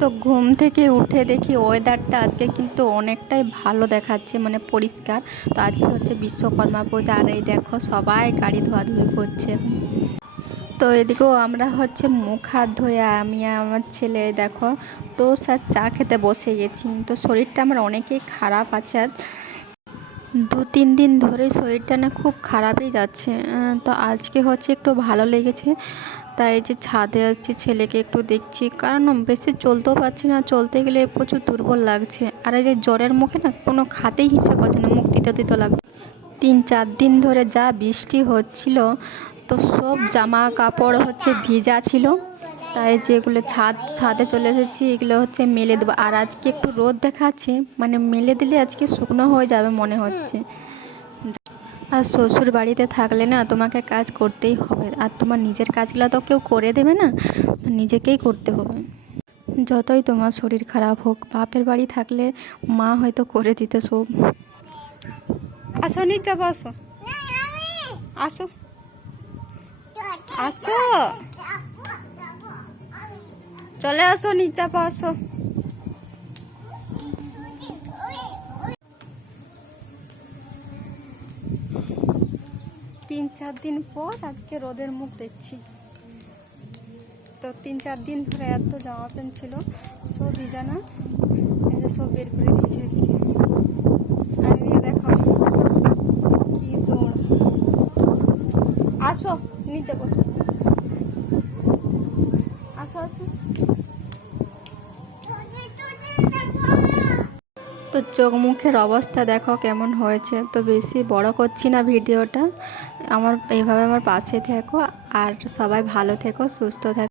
তো ঘুম থেকে উঠে দেখি ওয়েদারটা আজকে কিন্তু অনেকটাই ভালো দেখাচ্ছে মানে পরিষ্কার। তো আজকে হচ্ছে বিশ্বকর্মা পূজা, আর এই দেখো সবাই গাড়ি ধোয়াধুয়ি করছে। তো এদিকেও আমরা হচ্ছে মুখ হাত ধুয়ে, আমি আমার ছেলে দেখো টোস আর চা খেতে বসে গেছি। তো শরীরটা আমার অনেকেই খারাপ আছে, আর দু তিন দিন ধরে শরীরটা না খুব খারাপই যাচ্ছে। তো আজকে হচ্ছে একটু ভালো লেগেছে। তাই যে ছাদে আসছি, ছেলেকে একটু দেখছি। কারণ বেশি চলতেও পারছি না, চলতে গেলে প্রচুর দুর্বল লাগছে। আর এই যে জ্বরের মুখে না কোনো খাতেই ইচ্ছা করছে না, মুখ দিতে দিতে লাগছে। তিন চার দিন ধরে যা বৃষ্টি হচ্ছিল, তো সব জামা কাপড় হচ্ছে ভিজা ছিল। তাই যেগুলো ছাদ, ছাদে চলে এসেছি, এগুলো হচ্ছে মেলে দেবো। আর আজকে একটু রোদ দেখাচ্ছে মানে মেলে দিলে আজকে শুকনো হয়ে যাবে মনে হচ্ছে। আর শ্বশুর বাড়িতে থাকলে না তোমাকে কাজ করতেই হবে, আর তোমার নিজের কাজগুলো তো কেউ করে দেবে না, নিজেকেই করতে হবে। যতই তোমার শরীর খারাপ হোক, বাপের বাড়ি থাকলে মা হয়তো করে দিত সব। আসো, নিতে যাব আসো আসো। আসো। চলে আসো, নিচে আসো। তিন চার দিন পর আজকে রোদের মুখ দেখছি। তো তিন চার দিন ধরে এত জামা প্যান্ট ছিল, সব ভিজানা সব বের করে দিয়েছে আজকে। আর দেখো, কি দৌড় আসো, নিচে বসো। আসো আসো। তো চোখ মুখের অবস্থা দেখো কেমন হয়েছে। তো বেশি বড় করছি না ভিডিওটা। আমার, এইভাবে আমার পাশে থেকো আর সবাই ভালো থেকো, সুস্থ থেকো।